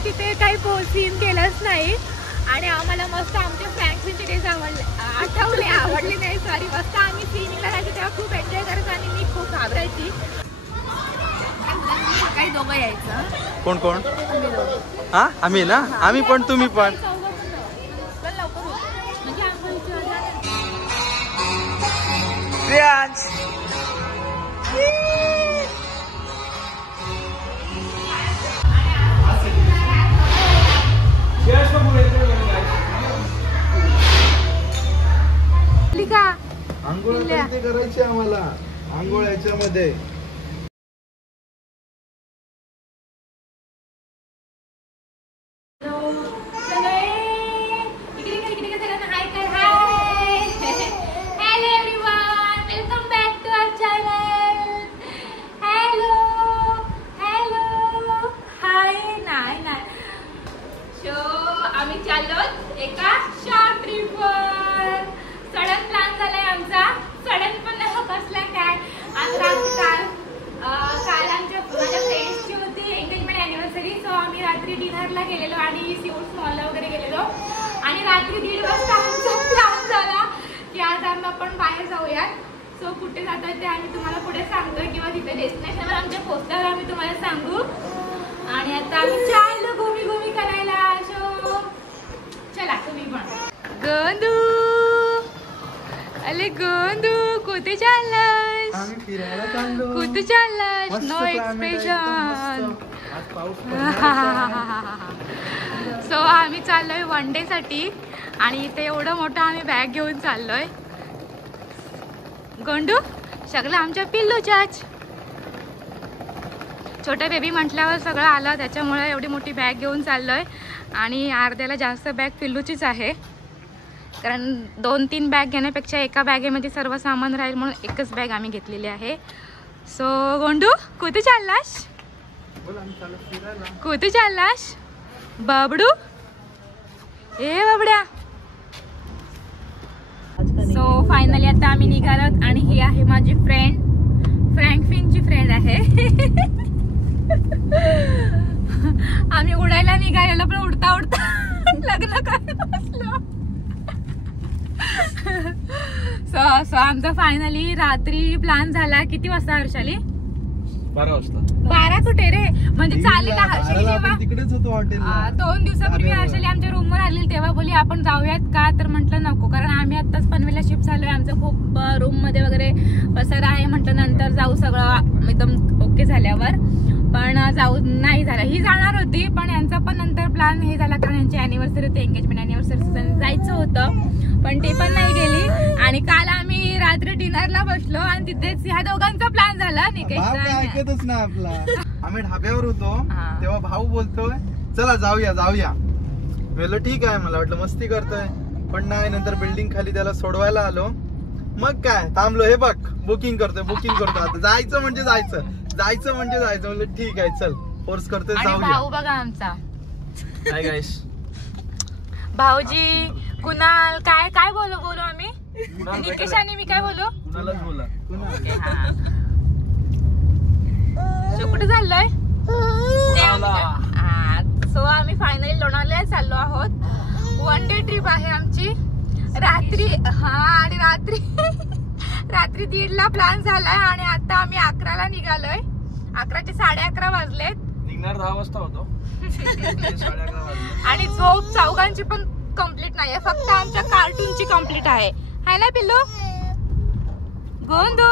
आम्ही तिथे काही सीन केलंच नाही आणि आम्हाला मस्त आमचे फ्रँकफिनचे डेज आवडले नाही सॉरी. मस्त आम्ही स्विमिंगला जायचो तेव्हा खूप एन्जॉय करायचो आणि मी खूप घाबरायची. सकाळी दोघं यायचं. कोण कोण? हा आम्ही ना, आम्ही पण तुम्ही पण. आंघोळ करायची आम्हाला, आंघोळ याच्यामध्ये. आम्ही चाललो एका शॉर्ट ट्रिपवर. सडन प्लॅन झालाय आमचा. सडन पण कसला काय. आज काल आमच्या माझ्या फ्रेंड्सची होती एंगेजमेंट अॅनिव्हर्सरी. सो आम्ही रात्री डिनरला गेलेलो आणि सीफूड मॉलला वगैरे गेलेलो आणि रात्री 1:30 वाजता आमचा प्लॅन झाला की आज आपण बाहेर जाऊयात. सो कुठे जातोय ते आम्ही तुम्हाला पुढे सांगतोय किंवा तिथे डेस्टिनेशनवर आमच्या पोहोचल्यावर आम्ही तुम्हाला सांगू. आणि आता आम्ही चाललो घुमी करायला. चला तुम्ही पण. गंदू अले गंदू कुठे चाललास? आम्ही फिरायला चाललो. कुठे चाललास? No expression. सो आम्ही चाललोय वन डे साठी आणि इथे एवढं मोठं आम्ही बॅग घेऊन चाललोय. गंडू सगळं आमच्या पिल्लूच्याच. छोट्या बेबी म्हटल्यावर सगळं आलं त्याच्यामुळे एवढी मोठी बॅग घेऊन चाललोय आणि अर्ध्याला जास्त बॅग पिल्लूचीच आहे कारण 2-3 बॅग घेण्यापेक्षा एका बॅगेमध्ये सर्व सामान राहील म्हणून एकच बॅग आम्ही घेतलेली आहे. सो गोंडू कुठे चाललास? कुठे चाललास बाबडू? ए बाबड्या. सो फायनली आता आम्ही निघालोत आणि ही आहे माझी फ्रेंड, फ्रँकफिनची फ्रेंड आहे. आम्ही उडायला निघालेलो पण उडता उडता लग्न करायला बसलो. सो आमचा फायनली रात्री प्लॅन झाला. किती वाजता हर्षाली? 12 वाजता. 12 कुठे रे, म्हणजे चालेला हर्षाली जेव्हा तिकडेच होतो हॉटेलला. 2 दिवसापूर्वी हर्षाली आमच्या रूमवर आलेली तेव्हा बोली आपण जाऊयात का, तर म्हटलं नको कारण आम्ही आत्ताच पनवेलला शिफ्ट झालोय. आमचं खूप रूम मध्ये वगैरे पसारा आहे. म्हटलं नंतर जाऊ सगळं एकदम ओके झाल्यावर. पण जाऊ नाही झालं. ही जाणार होती पण यांचा पण नंतर प्लॅन हे झाला कारण यांची अॅनिव्हर्सरी होती, एंगेजमेंट अॅनिव्हर्सरी जायचं होतं पण ते पण नाही गेली. आणि काल आम्ही रात्री डिनरला बसलो आणि तिथेच ह्या दोघांचा प्लॅन झाला. ऐकतच ना आपला. आम्ही ढाब्यावर होतो तेव्हा भाऊ बोलतोय चला जाऊया. बोललो ठीक आहे. मला वाटलं मस्ती करतोय पण नाही. नंतर बिल्डिंग खाली त्याला सोडवायला आलो. मग काय थांबलो. हे बघ बुकिंग करतोय. आता जायचं म्हणजे जायचं. म्हणलं ठीक आहे चल फोर्स करतोय जाऊया. भाऊ बघा आमचा. Hi guys. भाऊजी कुणाल काय बोलू आम्ही. निकेश आणि मी काय बोलू. कुणालाच बोला. कुठे चाललोय? सो आम्ही फायनली लोणावळ्याला चाललो आहोत. 1 डे ट्रिप आहे आमची. रात्री 1:30ला प्लॅन झालाय आणि आता आम्ही 11ला निघालोय. 11चे 11:30 वाजलेत. निघणार 10 वाजता होतो. 11:30 वाजले. आणि झोप चौघांची पण कम्प्लीट नाहीये, फक्त आमच्या कार्टूनची कम्प्लीट आहे. हाय ना पिल्लू? गोंदू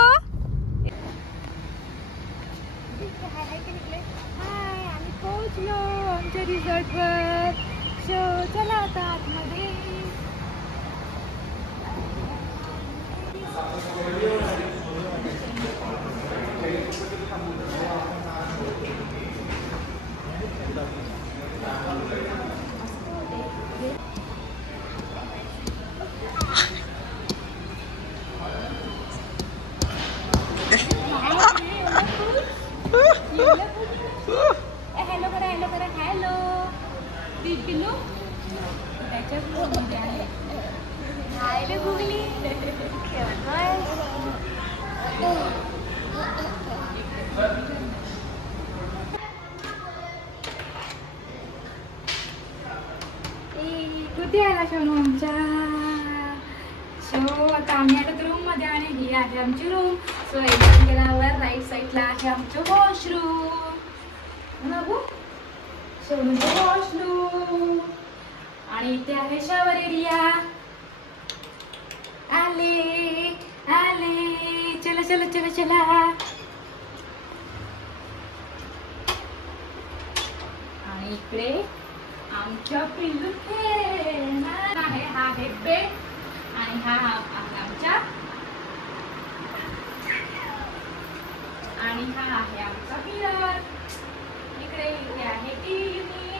आम्ही पोहोचलो आमच्या रिसॉर्टवर. चला आता आतमध्ये. हॅलो करा हॅलो. पिल्लू त्याच्या हायले गुगली. मूर्ती आहे ना सोनू आमच्या. सो आता आम्ही आता रूम मध्ये आणि ही आहे आमची रूम. सो एकदम गेल्यावर राईट साईडला आहे आमचं वॉशरूम बघू. सोनूचं वॉशरूम आणि इथे आहे शॉवर एरिया. आले आले चला चला चला चला. आणि इकडे आमच्या पिल्लू आहे. हा आहे बेड आणि हा आहे आमच्या आणि हा आहे आमचा मिरर. इकडे इथे आहे टीव्ही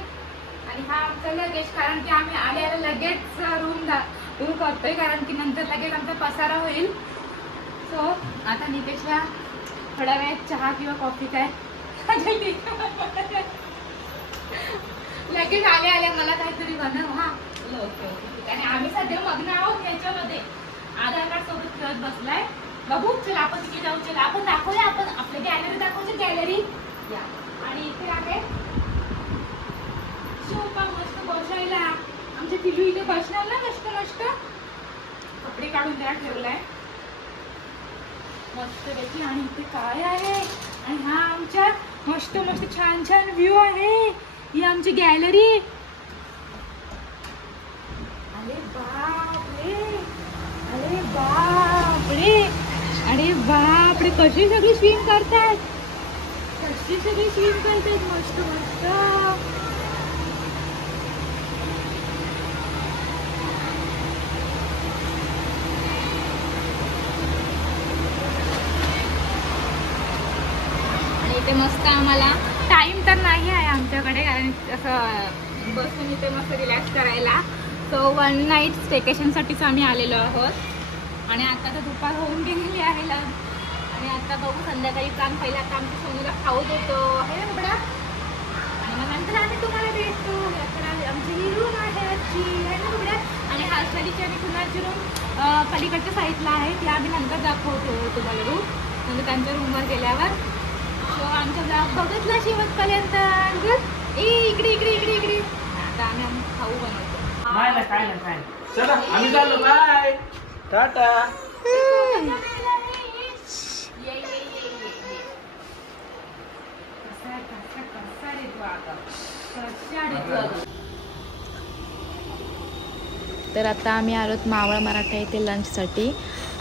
आणि हा आमचा लगेज. कारण की आम्ही आल्याला लगेच रूम करतोय कारण की नंतर लगेच आमचा पसारा होईल. सो आता निकेशला थोड्या वेळात चहा किंवा कॉफी काय लगेच आले आले मला काहीतरी बनव. हा ओके ओके ठीक आहे. आम्ही सध्या मग्न आहोत याच्यामध्ये. आधार कार्ड सोबत खेळत बसलाय. बघू चला आपण तिकडे जाऊ. चला आपण दाखवूया. आपण आपली गॅलरी दाखवची. गॅलरी या. आणि इथे आहे सोफा मस्त बसायला. आमचे पिल्लू इथे बसणार ना मस्त मस्त. कपडे काढून त्याला ठेवलाय मस्त पैकी. आणि इथे काय आहे आणि हा आमच्या मस्त मस्त छान छान व्ह्यू आहे. ही आमची गॅलरी. अरे बापरे अरे बापरे अरे बापरे कशी सगळी स्विम करतात. कशी सगळी स्विम करतात मस्त मस्त. इथे मस्त आम्हाला टाइम तर नाही आहे आमच्याकडे कारण असं बसून इथे मस्त रिलॅक्स करायला. सो 1 नाईट स्टेकेशनसाठीच आम्ही आलेलो आहोत. आणि आता तर दुपार होऊन गेलेली आहे आणि आता बघू संध्याकाळी प्लॅन. पहिला आता आमच्या सोनूला खाऊ देतो आहे ना बडा आणि मग नंतर आम्ही तुम्हाला भेटतो. आमची ही रूम आहे आजची आहे ना बडा. आणि हर्षालीची आणि कुणाची रूम पलीकडच्या साईडला आहे. ती आम्ही नंतर दाखवतो तुम्हाला रूम म्हणजे त्यांच्या रूमवर गेल्यावर. आमचा ब्लॉग बघितला शेवटपर्यंत. इकडे इकडे इकडे इकडे. आता आम्ही खाऊ बनवतो. चला आम्ही चाललो. बाय टाटा. तर आता आम्ही आलोत मावळ मराठा येथे लंचसाठी.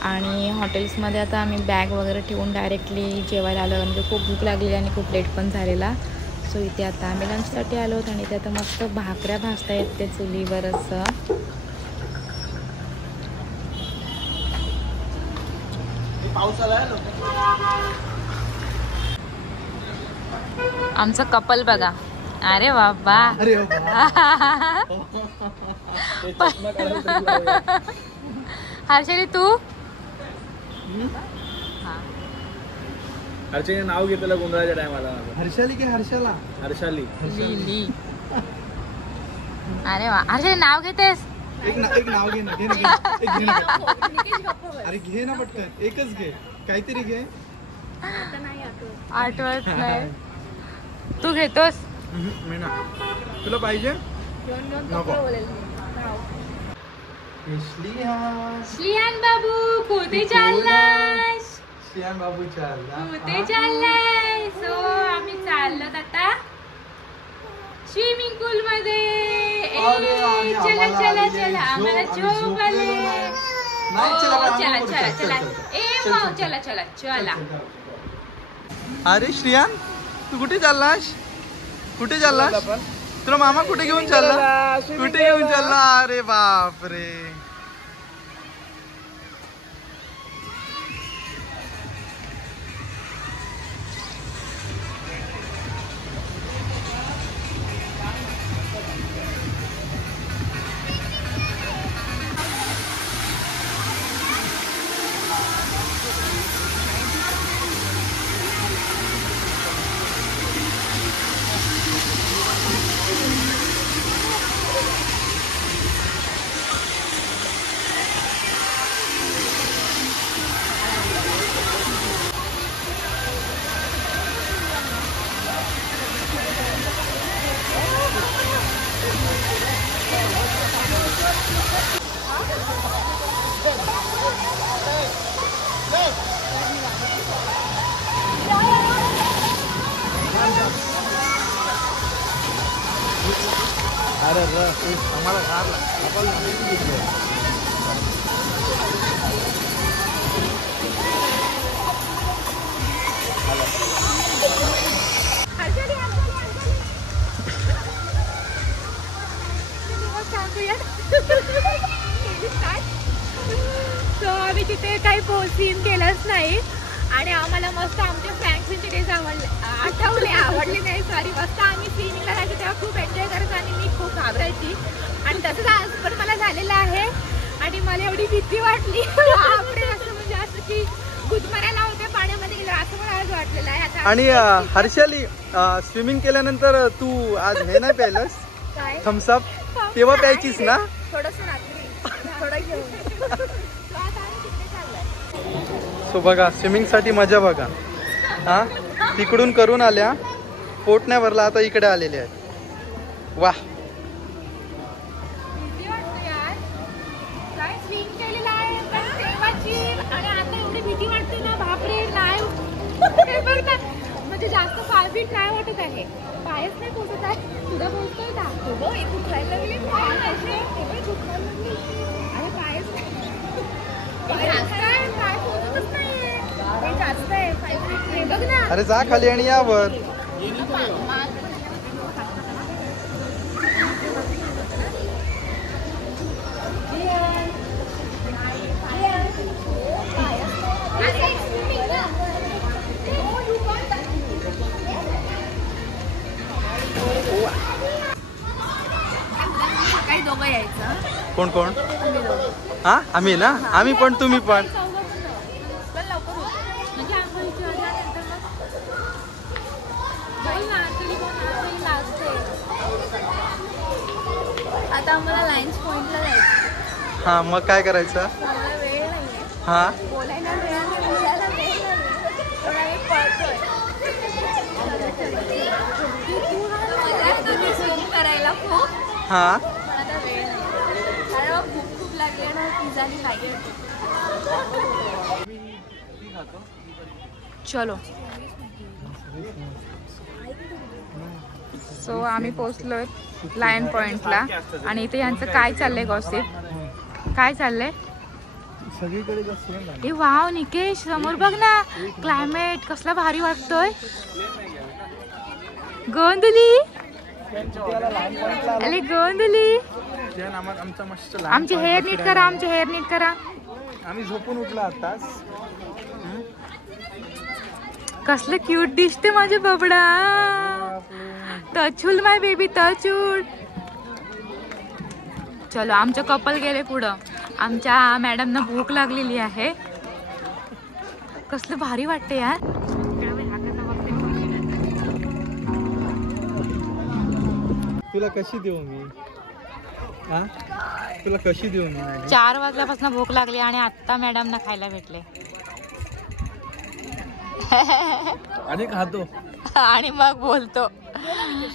आणि हॉटेल्समध्ये आता आम्ही बॅग वगैरे ठेवून डायरेक्टली जेवायला आलो. म्हणजे खूप भूक लागलेली आणि खूप लेट पण झालेला. सो इथे आता आम्ही लंचसाठी आलो आणि इथे आता मस्त भाकऱ्या भाजता आहेत ते चुलीवर असं. आमचं कपल बघा. अरे बाबा हर्षली तू हर्षाने नाव घेतलं गोंधळाच्या टायमाला. हर्षाली की हर्षाला? हर्षाली. अरे वा हर्षली नाव घेतेस. एक नाव घे ना. घे ना अरे घे ना पटकन. एकच घे काहीतरी घे. आठवत नाही. तू घेतोस मीना तुला पाहिजे नको. श्लियान बाबू कुठे चाललास. श्लियान बाबू चालला कुठे चाललाय. सो आम्ही चाललोत आता स्विमिंग पूल मध्ये. चला चला चला आम्हाला झोप आले. चला चला चला चला चला चला. अरे श्रियान तू कुठे चाललास. कुठे चाललास. तुला मामा कुठे घेऊन चालला. कुठे घेऊन चालला. अरे बापरे. अरे आम्हाला घाला सो आम्ही तिथे काही सीन केलंच नाही आणि आम्हाला मस्त आमचे फ्रँकचे डेज आवडले नाही सॉरी. मस्त आम्ही स्विमिंगला जायचो तेव्हा खूप एन्जॉय करायचो आणि मी खूप घाबरायची आणि तसंच आज पण मला झालेलं आहे आणि मला एवढी भीती वाटली बापरे, असं म्हणजे असं की गुदमरायला होते पाण्यामध्ये गेलं असं मला आज वाटलेलं आहे आता. आणि हर्षाली स्विमिंग केल्यानंतर तू आज हे नाही प्यायलंस काय थम्सअप तेव्हा प्यायचीस ना? थोडंसं रात्री थोडं घेऊन सो बघा स्विमिंग साठी मजा बघा. हा तिकडून करून आल्या पोट नाही भरला आता इकडे आलेले आहेत. वा भीती वाटते यार काय स्विम केलेलं आहे पण तेव्हाची आणि आता एवढी भीती वाटते ना बापरे. नाही हे बघ ना म्हणजे जास्त 5 फीट नाही वाटत आहे. पायच नाही पोचत आहे. तुला बोलतोय का हो दुखायला लागले अरे पायच पाय पोचतच नाहीये. हे जास्त आहे 5 फीट नाही बघ ना. अरे जा खाली आणि यावर. काही दोघं यायचं. कोण कोण? हा आम्ही ना आम्ही पण तुम्ही पण. आता आम्हाला लाईन्स पॉइंटला जायचं. हा मग काय करायचं? आम्हाला वेळ नाहीये हा बोलायला वेळ नाही बोलायला वेळ नाही तर आम्ही पळतोय. स्विम करायला खूप हा मला आता वेळ नाही कारण भूक खूप लागली आणि पिझ्झा आणि मॅगी चलो. सो आम्ही पोहोचलोय लायन पॉइंटला आणि इथे यांचं काय चाललंय गॉसिप? काय चाललंय? सगळीकडे ए वाव निकेश समोर बघ ना क्लायमेट कसला भारी वाटतोय. गोंधली अरे गोंधली आमचे हेअर नीट करा आमचे हेअर नीट करा. आम्ही झोपून उठलो आताच. कसलं क्यूट दिसते माझे बबडा. टचूल माय बेबी टचूल. चलो आमचं कपल गेले पुढं. आमच्या मॅडमना भूक लागलेली आहे. कसलं भारी वाटते यार. तुला कशी देऊ मी? हा तुला कशी देऊ मी? 4 वाजल्यापासून भूक लागली आणि आता मॅडमना खायला भेटले. आणि खातो आणि मग बोलतो.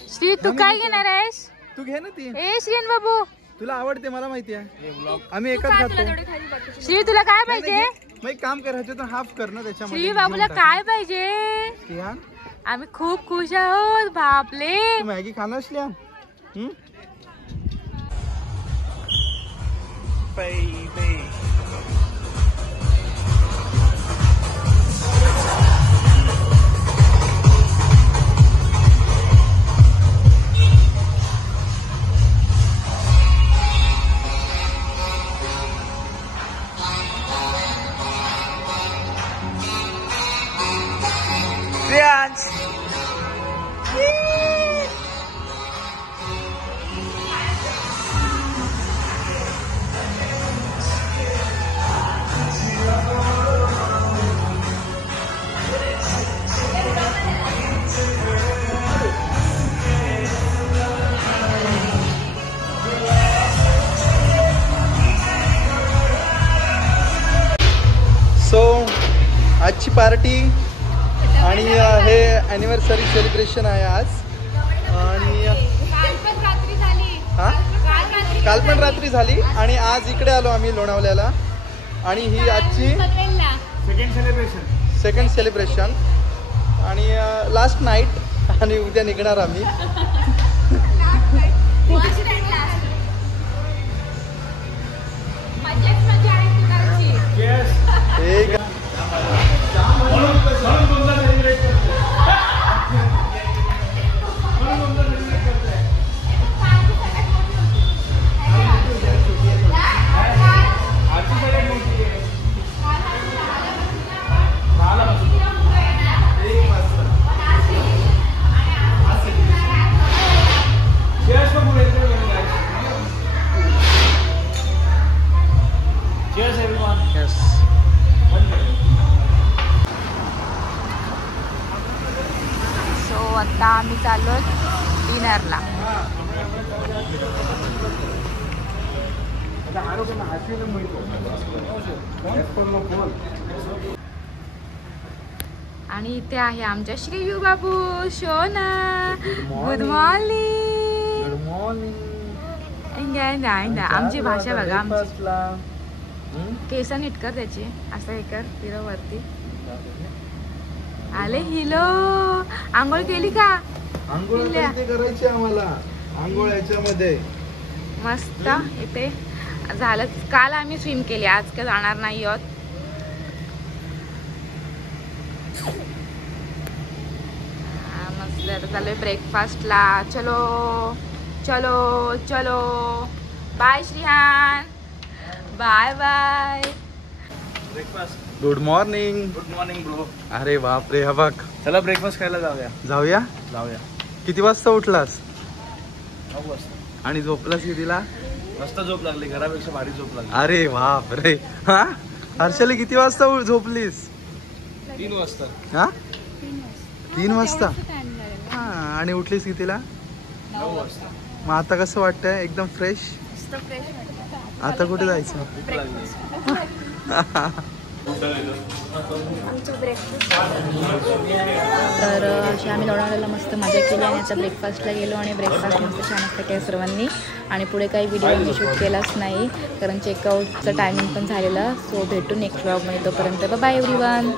श्री तू काय घेणार आहेस? तू घे ना ती. ए श्रीन बाबू तुला आवडते मला माहिती आहे. आम्ही एकच खातो. श्री तुला काय पाहिजे? मग एक काम करायचं तर हाफ कर ना त्याच्यामध्ये. श्री बाबूला काय पाहिजे? आम्ही खूप खुश आहोत बापले. मॅगी खाणार असल्या. आजची पार्टी आणि हे ॲनिव्हर्सरी सेलिब्रेशन आहे आज. आणि काल पण रात्री झाली आणि आज इकडे आलो आम्ही लोणावल्याला. आणि ही आजची सेकंड सेलिब्रेशन आणि लास्ट नाईट आणि उद्या निघणार आम्ही. मजाच मजा आहे तिकडची. एक सो आता आम्ही चाललो डिनरला. आणि इथे आहे आमच्या श्रीयू बाबू. शोना गुड मॉर्निंग. Good morning. आमची भाषा बघा. आमची केस नीट कर त्याची. असं हे कर फिरव वरती. आले हिलो. आंघोळ केली का? आंघोळ करायची आम्हाला. आंघोळ याच्यामध्ये मस्त. इथे झालं. काल आम्ही स्विम केली, आज काय जाणार नाही आहोत. मस्त. आता चाललोय ब्रेकफास्टला. चलो चलो चलो. Bye Shreehan. Bye bye. Good morning. Good morning bro. अरे बाप रे. हा बघ. चला ब्रेकफास्ट खायला जाऊया. जाऊया. किती वाजता उठलास? 9 वाजता. आणि झोपलास कितीला? मस्त झोप लागली, घरापेक्षा भारी झोप लागली. अरे बाप रे. हा हर्षले किती वाजता झोपलीस? 3 वाजता. हा 3 वाजता. हा आणि उठलीस कितीला? 9 वाजता. मग आता कसं वाटतंय? एकदम फ्रेश. आता कुठे जायचं? तर अशी आम्ही लोणावळ्याला मस्त मजा केली आणि आता ब्रेकफास्टला गेलो आणि ब्रेकफास्ट मस्त छान असतं केलं सर्वांनी. आणि पुढे काही व्हिडिओ आम्ही शूट केलाच नाही कारण चेकआउटचं टायमिंग पण झालेलं. सो भेटू नेक्स्ट व्लॉगमध्ये. तोपर्यंत बाय एव्हरीवन.